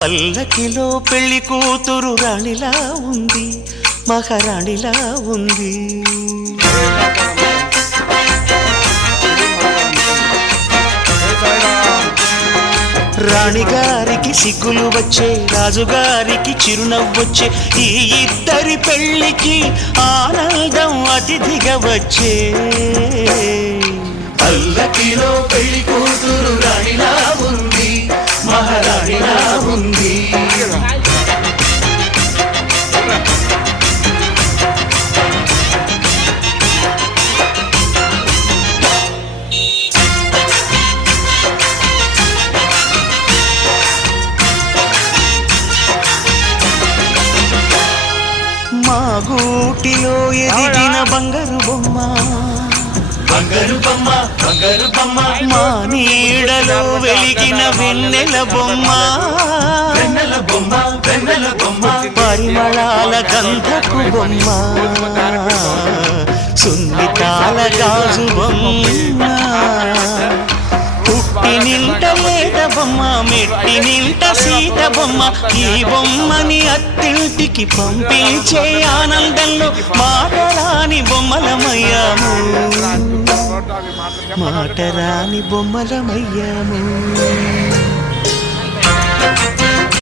పల్లకిలో పెళ్లి కూతురు రాణిలా ఉంది, మహారాణిలా ఉంది. రాణిగారికి సిగ్గులు వచ్చే, రాజుగారికి చిరునవ్వొచ్చే, ఈ ఇద్దరి పెళ్లికి ఆనందం అతిథిగా వచ్చే. పల్లకిలో పెళ్లి కూతురు రాణిలా ఉంది, మహారాణిలా ఉంది. మా గూటిలో ఎదిగిన బంగారు బొమ్మ, బంగారు బొమ్మ, బంగారు బొమ్మ, మా నీడలో వెలిగిన వెన్నెల బొమ్మ, వెన్నెల బొమ్మ, వెన్నెల బొమ్మ, పరిమళాల గంధపు బొమ్మ, సున్నితాల గాజు బొమ్మ, పుట్టి నింట లేత బొమ్మ, మెట్టి నింట సీత బొమ్మ. ఈ బొమ్మని అత్తింటికి పంపించే ఆనందంలో మాటరాని బొమ్మలమయ్యాము, మాటరాని బొమ్మలమయ్యాము.